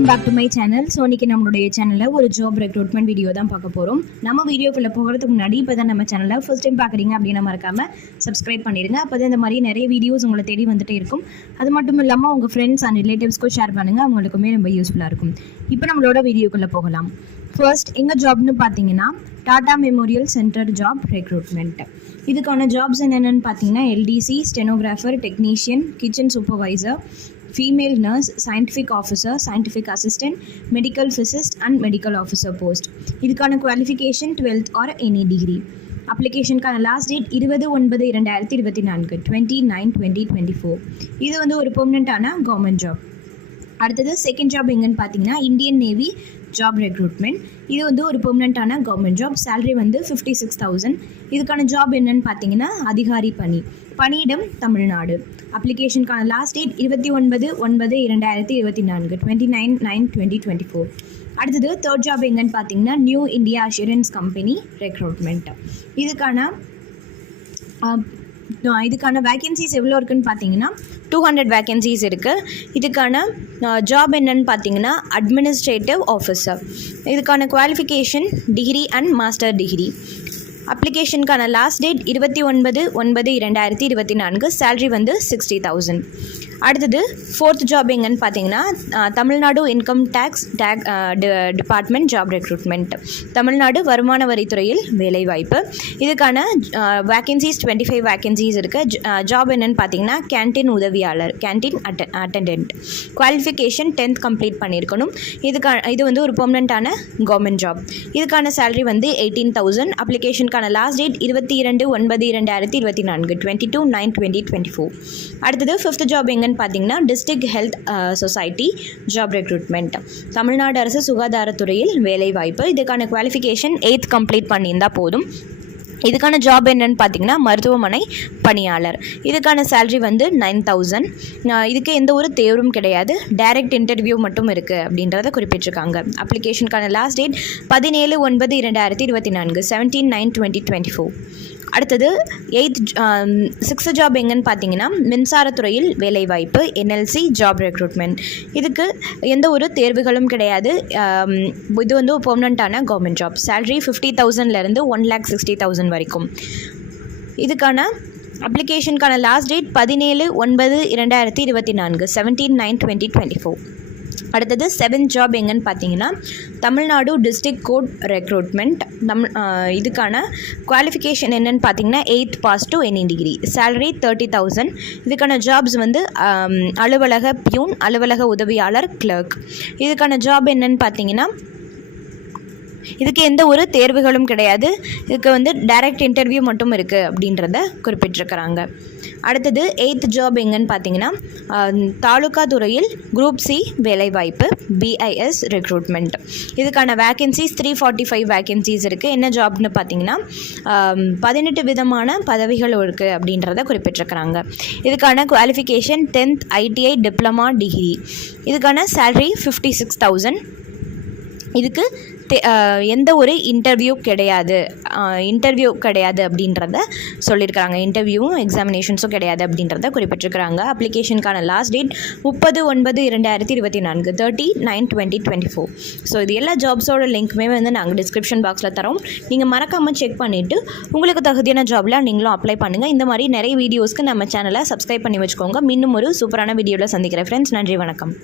Welcome back to my channel. So இன்றைக்கி நம்மளுடைய சேனலில் ஒரு ஜாப் ரெக்ரூட்மெண்ட் வீடியோ தான் பார்க்க போகிறோம். நம்ம வீடியோக்குள்ளே போகிறதுக்கு முன்னாடி இப்போ தான் நம்ம சேனலில் ஃபர்ஸ்ட் டைம் பார்க்குறீங்க அப்படின்னு மறக்காமல் சப்ஸ்கிரைப் பண்ணிடுங்க. அப்போ தான் இந்த மாதிரி நிறைய வீடியோஸ் உங்களை தேடி வந்துகிட்டே இருக்கும். அது மட்டும் இல்லாமல் உங்கள் ஃப்ரெண்ட்ஸ் அண்ட் ரிலேட்டிவ்ஸ்க்கும் ஷேர் பண்ணுங்கள், அவங்களுக்குமே ரொம்ப யூஸ்ஃபுல்லாக இருக்கும். இப்போ நம்மளோட வீடியோக்குள்ளே போகலாம். ஃபர்ஸ்ட் எங்கள் ஜாப்னு பார்த்தீங்கன்னா Tata memorial centre job recruitment. இதுக்கான ஜாப்ஸ் என்னென்னு பார்த்தீங்கன்னா LDC, stenographer, technician, kitchen supervisor, female nurse, scientific officer, scientific assistant, medical physicist and medical officer post. இதுக்கான qualification 12th or any degree. அப்ளிகேஷனுக்கான லாஸ்ட் டேட் 20/9/2024 29/2024. இது வந்து ஒரு பெர்மனெண்ட்டான கவர்மெண்ட் ஜாப். அடுத்தது செகண்ட் ஜாப் எங்கன்னு பார்த்தீங்கன்னா இந்தியன் நேவி ஜாப் ரெக்ரூட்மெண்ட். இது வந்து ஒரு பெர்மனெண்ட்டான கவர்மெண்ட் ஜாப். சேலரி வந்து 56,000. இதுக்கான ஜாப் என்னன்னு பார்த்தீங்கன்னா அதிகாரி பணி, பணியிடம் தமிழ்நாடு. அப்ளிகேஷனுக்கான last date 29/9/2024 29/9/2024. அடுத்தது தேர்ட் ஜாப் எங்கன்னு பார்த்தீங்கன்னா new India assurance company recruitment. இதுக்கான வேக்கன்சிஸ் எவ்வளோ இருக்குன்னு பார்த்தீங்கன்னா 200 வேக்கன்சிஸ் இருக்குது. இதுக்கான ஜாப் என்னன்னு பார்த்தீங்கன்னா அட்மினிஸ்ட்ரேட்டிவ் ஆஃபீஸர். இதுக்கான qualification degree and master degree. அப்ளிகேஷனுக்கான லாஸ்ட் டேட் 29/9/2024. சேலரி வந்து 60,000. அடுத்தது ஃபோர்த் ஜாப் எங்கன்னு பார்த்தீங்கன்னா Tamil Nadu income tax department job recruitment. Tamil Nadu வருமான வரித்துறையில் வேலைவாய்ப்பு. இதுக்கான வேக்கன்சிஸ் 25 வேக்கன்சிஸ் இருக்குது. ஜாப் என்னன்னு பார்த்தீங்கன்னா கேன்டீன் உதவியாளர், canteen attendant. Qualification 10th complete பண்ணியிருக்கணும். இது வந்து ஒரு பெர்மனெண்ட்டான கவர்மெண்ட் ஜாப். இதுக்கான சேலரி வந்து 18,000. அப்ளிகேஷனுக்கான லாஸ்ட் டேட் 22/9/2024 22/9/2024. அடுத்தது ஃபிஃப்த் ஜாப் எங்கன்னு பார்த்தீங்கன்னா district health society job recruitment. Tamil Nadu அரசு சுகாதாரத்துறையில் வேலைவாய்ப்பு. இதுக்கான குவாலிஃபிகேஷன் 8th கம்ப்ளீட் பண்ணியிருந்தால் போதும். இதுக்கான ஜாப் என்னன்னு பார்த்தீங்கன்னா மருத்துவமனை பணியாளர். இதுக்கான சேலரி வந்து 9,000. இதுக்கு எந்த ஒரு தேர்வும் கிடையாது, டைரக்ட் இன்டர்வியூ மட்டும் இருக்குது அப்படின்றத குறிப்பிட்டிருக்காங்க. அப்ளிகேஷனுக்கான லாஸ்ட் டேட் 17/9/2024 17/9/2024. அடுத்தது சிக்ஸ்த் ஜாப் எங்கன்னு பார்த்தீங்கன்னா மின்சாரத்துறையில் வேலைவாய்ப்பு என்எல்சி ஜாப் ரெக்ரூட்மெண்ட். இதுக்கு எந்த ஒரு தேர்வுகளும் கிடையாது. இது வந்து ஒரு பெர்மனெண்ட்டான கவர்மெண்ட் ஜாப். சேலரி 50,000லேருந்து 1,60,000 வரைக்கும். இதுக்கான அப்ளிகேஷனுக்கான லாஸ்ட் டேட் 17/9/2024 17/9/2024. அடுத்தது செவன்த் ஜாப் எங்கன்னு பார்த்தீங்கன்னா தமிழ்நாடு டிஸ்ட்ரிக்ட் கோர்ட் ரெக்ரூட்மெண்ட். இதுக்கான குவாலிஃபிகேஷன் என்னன்னு பார்த்தீங்கன்னா 8th pass to any degree. Salary 30,000. இதுக்கான ஜாப்ஸ் வந்து அலுவலக பியூன், அலுவலக உதவியாளர், கிளர்க். இதுக்கான ஜாப் என்னன்னு பார்த்தீங்கன்னா இதுக்கு எந்த ஒரு தேர்வுகளும் கிடையாது. இதுக்கு வந்து டைரக்ட் இன்டர்வியூ மட்டும் இருக்குது அப்படின்றத குறிப்பிட்டிருக்கிறாங்க. அடுத்தது 8th ஜாப் எங்கன்னு பார்த்தீங்கன்னா தாலுகா துறையில் குரூப் சி வேலைவாய்ப்பு பிஐஎஸ் ரெக்ரூட்மெண்ட். இதுக்கான வேக்கன்சிஸ் 345 வேக்கன்சிஸ் இருக்குது. என்ன ஜாப்னு பார்த்தீங்கன்னா 18 விதமான பதவிகள் இருக்குது அப்படின்றத குறிப்பிட்டிருக்கிறாங்க. இதுக்கான qualification 10th ITI diploma degree. இதுக்கான சேலரி 56,000. இதுக்கு எந்த ஒரு இன்டர்வியூ கிடையாது அப்படின்றத சொல்லியிருக்காங்க. இன்டர்வியூவும் எக்ஸாமினேஷன்ஸும் கிடையாது அப்படின்றத குறிப்பிட்டிருக்கிறாங்க. அப்ளிகேஷனுக்கான லாஸ்ட் டேட் 30/9/2024 30/9/2024. ஸோ இது எல்லா ஜாப்ஸோட லிங்க்குமே வந்து நாங்கள் டிஸ்கிரிப்ஷன் பாக்ஸில் தரோம். நீங்கள் மறக்காமல் செக் பண்ணிவிட்டு உங்களுக்கு தகுதியான ஜாபில் நீங்களும் அப்ளை பண்ணுங்கள். இந்த மாதிரி நிறைய வீடியோஸ்க்கு நம்ம சேனலை சப்ஸ்கிரைப் பண்ணி வச்சுக்கோங்க. இன்னும் ஒரு சூப்பரான வீடியோவில் சந்திக்கிறேன் ஃப்ரெண்ட்ஸ். நன்றி, வணக்கம்.